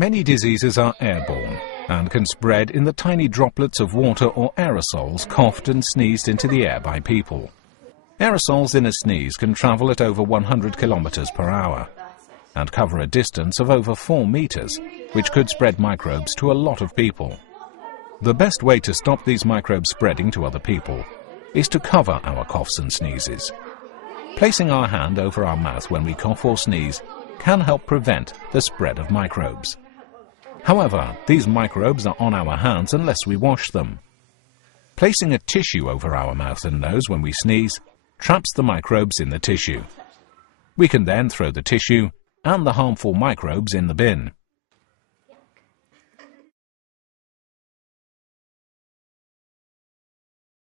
Many diseases are airborne and can spread in the tiny droplets of water or aerosols coughed and sneezed into the air by people. Aerosols in a sneeze can travel at over 100 kilometers per hour and cover a distance of over 4 meters, which could spread microbes to a lot of people. The best way to stop these microbes spreading to other people is to cover our coughs and sneezes. Placing our hand over our mouth when we cough or sneeze can help prevent the spread of microbes. However, these microbes are on our hands unless we wash them. Placing a tissue over our mouth and nose when we sneeze traps the microbes in the tissue. We can then throw the tissue and the harmful microbes in the bin.